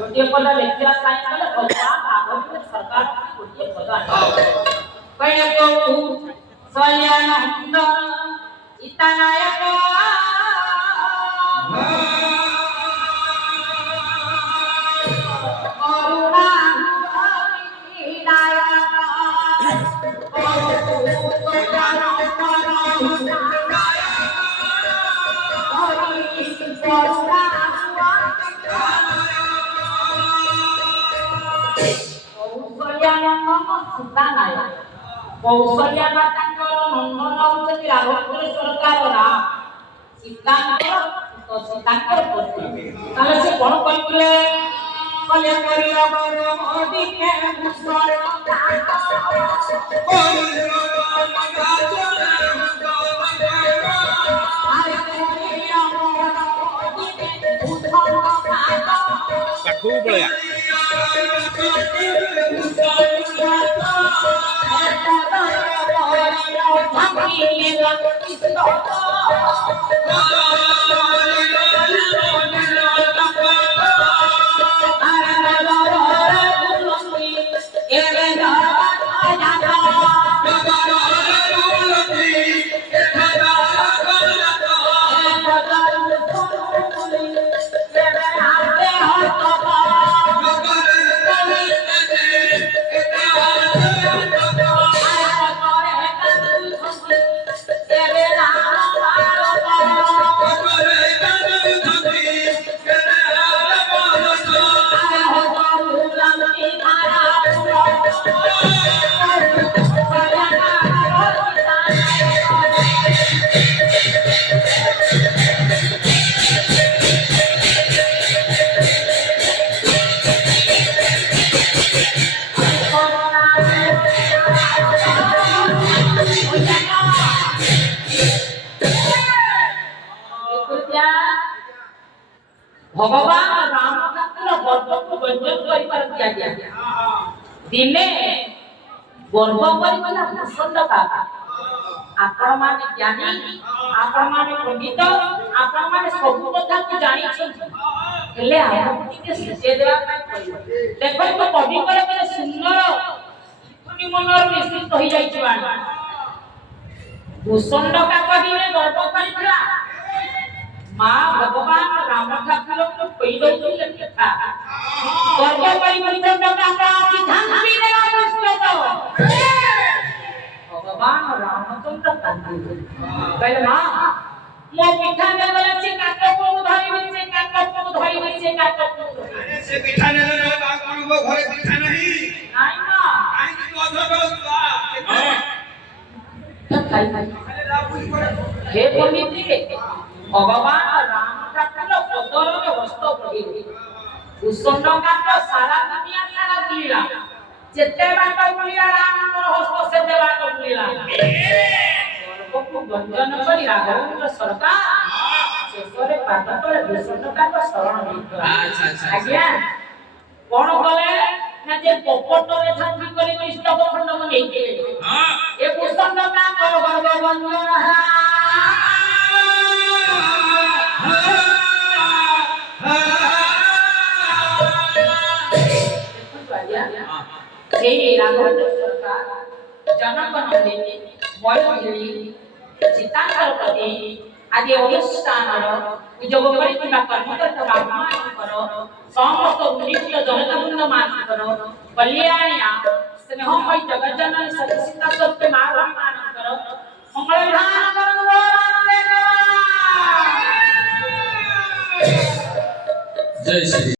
गोटे पद लेखिया साइन कले भगवान आगम सरकार गोटे पद कहे तो सल्यानंद इतानायक करुणा कौशल्या मातांकर नंदन होती राघवेंद्र सरकार ना सीतांकर तो सीतांकर पत्नी ताले से कोन करले कले करिया बरो मोदी के मुसर खूब बढ़िया भगवान रामचंद्र गर्भ को व्यंजन करि पर दिया गया दिने गर्भ करि वाला प्रसन्न का आपण माने ज्ञानी आपण माने पंडित आपण माने सब कथा को जानि छी हेले आपण के शिष्य देवा पई देखो तो कवि करे के सुंदर सुनि मनर निश्चित होई जाई छी बाणी भूषण का कवि रे गर्भ करिला मां भगवान राम ठाकुर को पैदो की था गर्भ परिवर्तन का सिद्धांत भी देवा पुस्तक भगवान रामचंद्र कांदी कहले मां मो पिठा ने गले से काट को धरि से काट को धरि से काट को से पिठा ने ले बागवान को घरे पिठा नहीं नहीं ना आई की अधबलता हे पंडित जी भगवान राम ठाकुर पदर में वस्त्र पड़ी भूषण का तो सारा दुनिया सारा बुलिला जेते बाट बुलिला राम हस्त से बाट बुलिला स्वर्ग को गंजन करी राघवेंद्र सरकार शेषरे पाद तले भूषण का तो शरण होइतला अच्छा आज्ञा कोन गले ना जे पोपट रे छाती करी कृष्ण खंड में लेके हां ए भूषण का तो गर्व गंजन हे राघवेंद्र सरकार जनक नंदिनी मयूरगिरी सीतांकर पति आदि अनुष्ठानर उद्योग करिଥିବା कर्मकर्ता बाबुमानଙ୍କର समस्त मुनिकुल जनतावृंद ମାନଙ୍କର कल्याणिया स्नेहमय जगज्जननी सतीसीता सत्य मानଙ୍କର मंगल विधान करन जय श्री